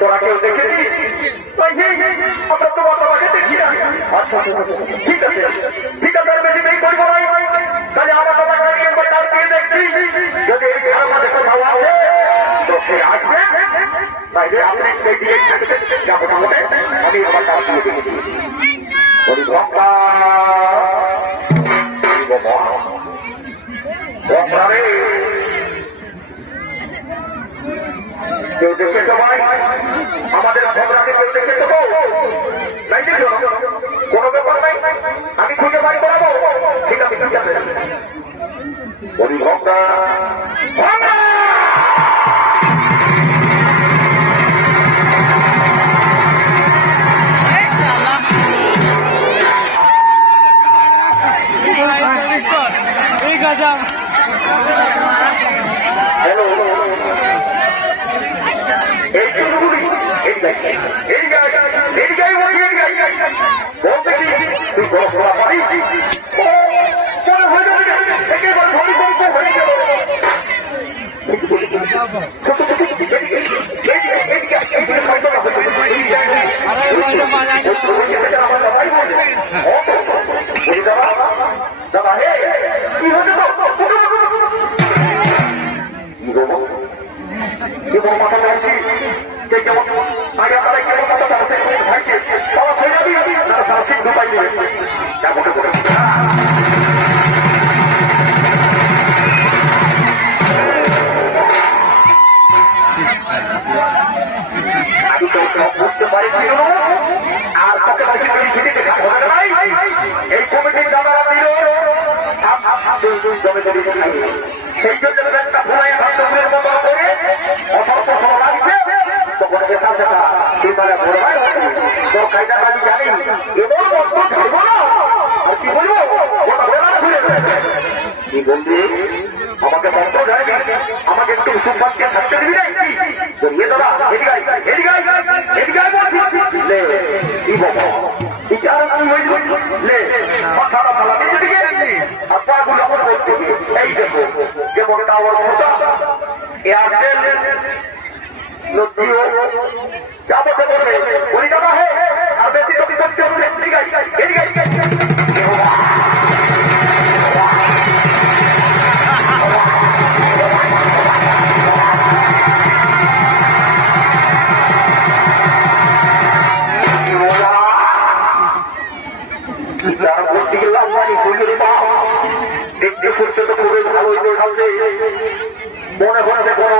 তোরা কেউ দেখেছিস? আমরা তোমার বাবাকে দেখি না। আচ্ছা ঠিক আছে ঠিক আছে, বেশি নেই করবো না। তাহলে আমার বাবাকে একবার তার দিয়ে দেখছি, যদি এই ঘরের মধ্যে কোথাও আছে তো সে আসবে, বাইরে আপনি সেই দিকে যাবো না বলে আমি আমার তার দিয়ে দেখেছি। বলি বাবা কেউ দেখে তো ভাই, আমাদের ভদ্রাকে কেউ দেখে দেবো নাই, দেখো কোনো ব্যাপার নাই, আমি খুঁজে বাড়ি করাবো। ঠিক আছে ঠিক আছে। বলি ভক্তা বুঝতে পারি আর এই কমিটির দাদারা দিল সেই জন্য একটা ফোনায় হাতের মতো করে অসংখ্য লাগছে তখন বেকার দেখা সেবারে ভোরবার তোর কায়দা আমি জানি এবার ধরবো না আর কি বলবো ওটা বলা ঘুরে কি বলবি আমাকে বন্ধ যায় আমাকে একটু সুপারকে থাকতে দিবি না বলিয়ে দাদা এদিকে কি বাবা বিচার লে মাথাটা ফালাতে দিকে আর পাগুলো আমার করতে এই দেখো যেমন টাওয়ার ফোটা এয়ারটেল নদীও যাবতে বলবে বলি দাদা হে আর বেশি তো করতে হবে এদিকে দেখতে করতে তো খুবই ভালো খাবে মনে হচ্ছে কোনো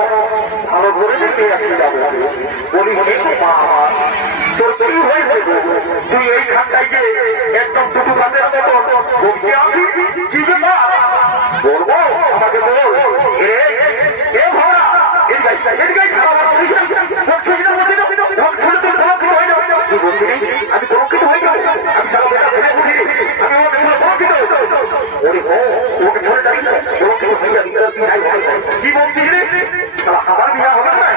ভালো করে দেখে আসতে যাবো বলি তোর তুই হয়েছে তুই এই খানটাই যে একদম দুটো রাতের মতো বলতে আমি কি না বলবো আমাকে বল এ ভাড়া এই গাড়িটা আমি সুরক্ষিত হয়ে যাবো আমি সারা বেটা ফেলে বুঝি আমি ওরে ওকে ধরে দাঁড়িয়ে সুরক্ষিত হয়ে যাবি কি বলছিস রে আমার বিয়া হবে না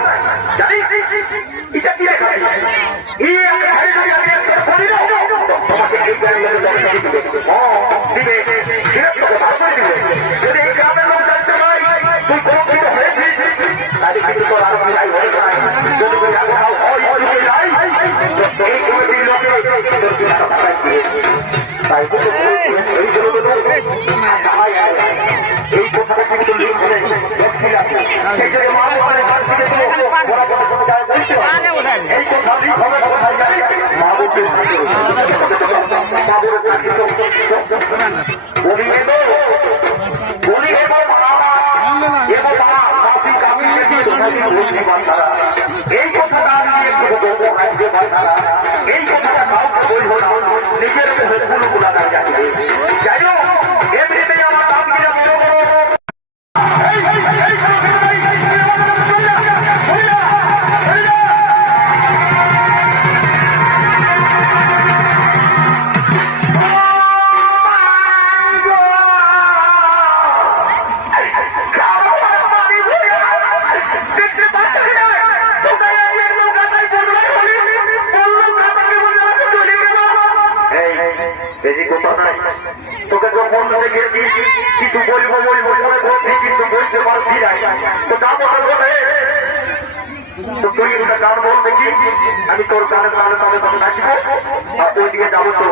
জানি এটা কি রেখা তোমাকে এই গাড়ি দিবে যদি এই গ্রামের লোক জানতে পারি তুই সুরক্ষিত হয়েছিস তাহলে কিন্তু তোর আরো বিদায় হয়ে যায় যদি তুই আগে হয় এই কমিটির লোকে তাই এই কথাটা কিন্তু লিখে এই কথা লিখ হবে কোথায় যায় এই কথাটা এই কথাটা কাউকে বলবো নিজের গুলো যাই হোক এমনিতেই আমার তোকে যখন কিছু বলবো তুই একটা গান বল দেখি, আমি তোর গানের তালে তালে তালে নাচবো, আর ওই দিকে যাবো। তো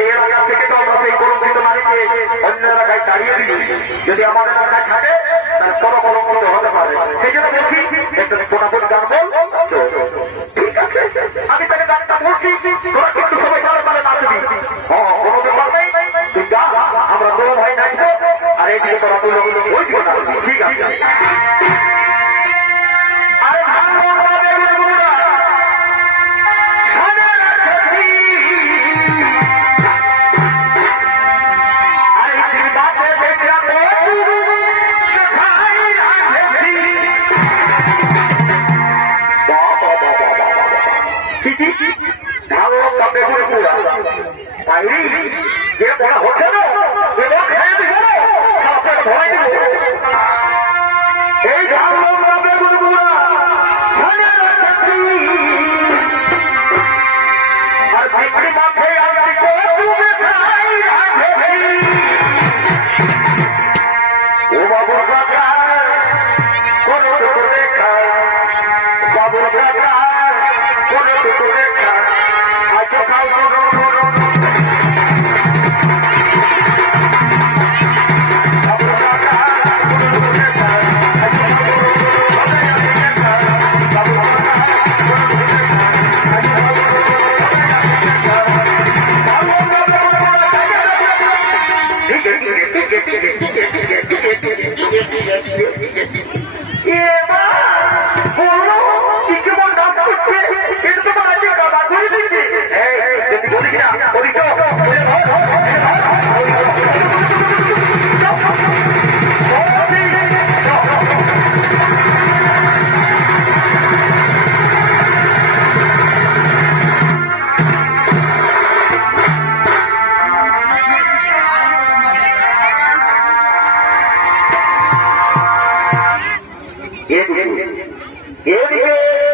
এই এলাকা থেকে তো আমরা সেই কলঙ্কিত নারীকে অন্য এলাকায় তাড়িয়ে দিই। যদি আমাদের এলাকায় থাকে তাহলে কোনো কলঙ্কিত হতে পারে। সেই জন্য বলছি একটা ফোটাফোট গান বল। ঠিক আছে, আমি তাকে গানটা বলছি, তোরা কিন্তু সবাই তালে তালে নাচবি। হ্যাঁ, কোনো ব্যাপার নেই, তুই যা, আমরা তোর ভাই নাচবো, আর এই দিকে তোরা তুই ওই দিকে নাচবি। ঠিক আছে। যে বলা হচ্ছে না এবার খেয়ে দিব, ধরাই দিব। এই আর বিক্রি মাঠে ও বাবুর বাজার কোনো দুটো দেখা, বাবুর বাজার কোনো দুটো দেখা, আজ খাও এদিকে